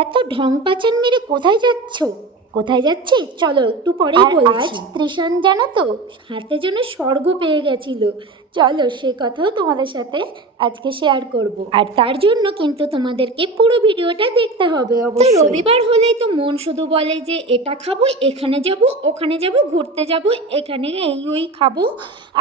এত ঢং পাচান মেরে কোথায় যাচ্ছ? কোথায় যাচ্ছি চলো একটু পরেই বলছি। তৃষান জানো তো হাতে যেন স্বর্গ পেয়ে গেছিল। চলো সে কথাও তোমাদের সাথে আজকে শেয়ার করব, আর তার জন্য কিন্তু তোমাদেরকে পুরো ভিডিওটা দেখতে হবে অবশ্যই। রবিবার হলেই তো মন শুধু বলে যে এটা খাবো, এখানে যাব, ওখানে যাব, ঘুরতে যাব, এখানে এই ওই খাবো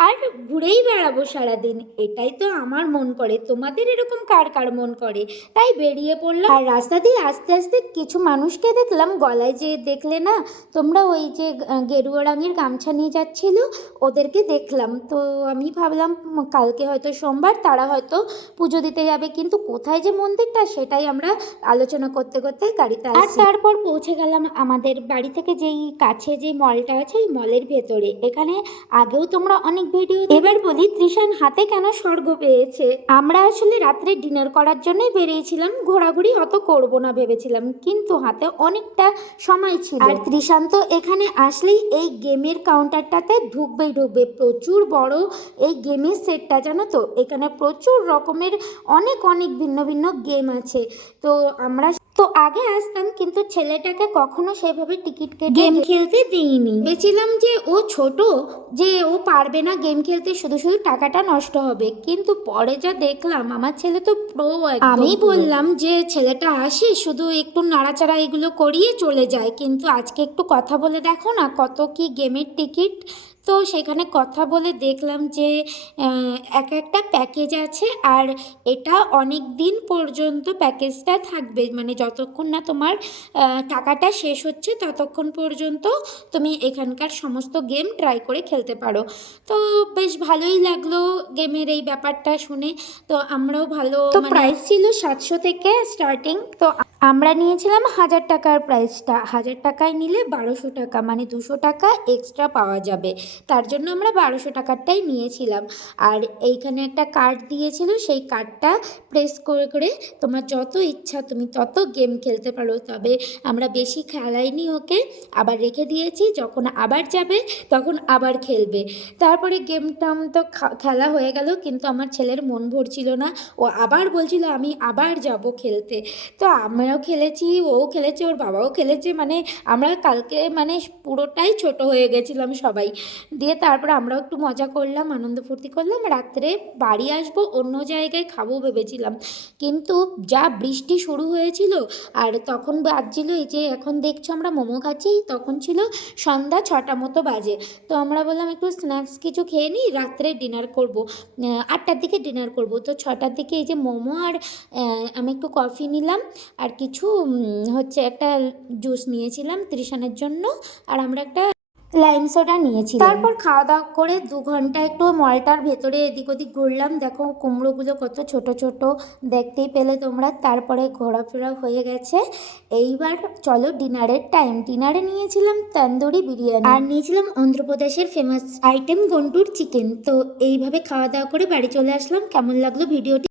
আর ঘুরেই বেড়াবো সারাদিন। এটাই তো আমার মন করে, তোমাদের এরকম কার কার মন করে? তাই বেরিয়ে পড়লাম। আর রাস্তা দিয়ে আস্তে আস্তে কিছু মানুষকে দেখলাম, গলায় যে দেখলে না তোমরা ওই যে গেরুয়া রঙের গামছা নিয়ে যাচ্ছিল, ওদেরকে দেখলাম। তো আমি ভাবলাম কালকে হয়তো সোমবার, তারা হয়তো পুজো দিতে যাবে, কিন্তু কোথায় যে মন্দিরটা সেটাই আমরা আলোচনা করতে করতে গাড়িতে আসি। আর তারপর পৌঁছে গেলাম আমাদের বাড়ি থেকে যেই কাছে যে মলটা আছে ওই মলের ভেতরে। এখানে আগেও তোমরা অনেক ভিডিও, এবার বলি তৃষান হাতে কেন স্বর্গ পেয়েছে। আমরা আসলে রাত্রে ডিনার করার জন্যই বেরিয়েছিলাম, ঘোরাঘুরি অত করব না ভেবেছিলাম, কিন্তু হাতে অনেকটা সময় ছিল। আর তৃষান তো এখানে আসলেই এই গেমের কাউন্টারটাতে ঢুকবেই ঢুকবে। প্রচুর বড় এই গেমের সেটটা, জানো তো এখানে প্রচুর রকমের অনেক অনেক ভিন্ন ভিন্ন গেম আছে। তো আমরা তো আগে আসতাম, কিন্তু ছেলেটাকে কখনো সেভাবে টিকিট কেটে গেম খেলতে দিইনি। ভেবেছিলাম যে ও ছোট, যে ও পারবে না গেম খেলতে, শুধু শুধু টাকাটা নষ্ট হবে, কিন্তু পরে যা দেখলাম আমার ছেলে তো প্রো। আমি বললাম যে ছেলেটা আসে শুধু একটু নাড়াচাড়া এগুলো করিয়ে চলে যায়, কিন্তু আজকে একটু কথা বলে দেখো না কত কি গেমের টিকিট। তো সেখানে কথা বলে দেখলাম যে এক একটা প্যাকেজ আছে, আর এটা অনেক দিন পর্যন্ত প্যাকেজটা থাকবে, মানে যতক্ষণ না তোমার টাকাটা শেষ হচ্ছে ততক্ষণ পর্যন্ত তুমি এখানকার সমস্ত গেম ট্রাই করে খেলতে পারো। তো বেশ ভালোই লাগলো গেমের এই ব্যাপারটা শুনে। তো আমরাও ভালো, তো প্রাইস ছিল 700 থেকে স্টার্টিং। তো আমরা নিয়েছিলাম 1000 টাকার প্রাইসটা। 1000 টাকায় নিলে 1200 টাকা, মানে 200 টাকা এক্সট্রা পাওয়া যাবে, তার জন্য আমরা 1200 টাকারটাই নিয়েছিলাম। আর এইখানে একটা কার্ড দিয়েছিল, সেই কার্ডটা প্রেস করে করে তোমার যত ইচ্ছা তুমি তত গেম খেলতে পারো। তবে আমরা বেশি খেলাইনি ওকে, আবার রেখে দিয়েছি, যখন আবার যাবে তখন আবার খেলবে। তারপরে গেমটাম তো খেলা হয়ে গেল, কিন্তু আমার ছেলের মন ভরছিল না, ও আবার বলছিল আমি আবার যাব খেলতে। তো আমরাও খেলেছি, ও খেলেছে, ওর বাবাও খেলেছে, মানে আমরা কালকে মানে পুরোটাই ছোট হয়ে গেছিলাম সবাই। দিয়ে তারপর আমরাও একটু মজা করলাম, আনন্দ ফুর্তি করলাম। রাত্রে বাড়ি আসবো, অন্য জায়গায় খাবো ভেবেছিলাম, কিন্তু যা বৃষ্টি শুরু হয়েছিল, আর তখন বাজছিল এই যে এখন দেখছো আমরা মোমো খাচ্ছি, তখন ছিল সন্ধ্যা 6টা মতো বাজে। তো আমরা বললাম একটু স্ন্যাক্স কিছু খেয়ে নিই, রাত্রে ডিনার করব, 8টার দিকে ডিনার করব। তো 6টার দিকে এই যে মোমো আর আমি একটু কফি নিলাম, আর কিছু হচ্ছে একটা জুস নিয়েছিলাম তৃষানের জন্য, আর আমরা একটা লাইম সোডা নিয়েছি। তারপর খাওয়া দাওয়া করে 2 ঘন্টা একটু মলটার ভেতরে এদিক ওদিক ঘুরলাম। দেখো কুমড়োগুলো কত ছোট ছোট, দেখতেই পেলে তোমরা। তারপরে ঘোরাফেরা হয়ে গেছে, এইবার চলো ডিনারের টাইম। ডিনারে নিয়েছিলাম তন্দুরি বিরিয়ানি, আর নিয়েছিলাম অন্ধ্রপ্রদেশের ফেমাস আইটেম গন্টুর চিকেন। তো এইভাবে খাওয়া দাওয়া করে বাড়ি চলে আসলাম। কেমন লাগলো ভিডিওটি?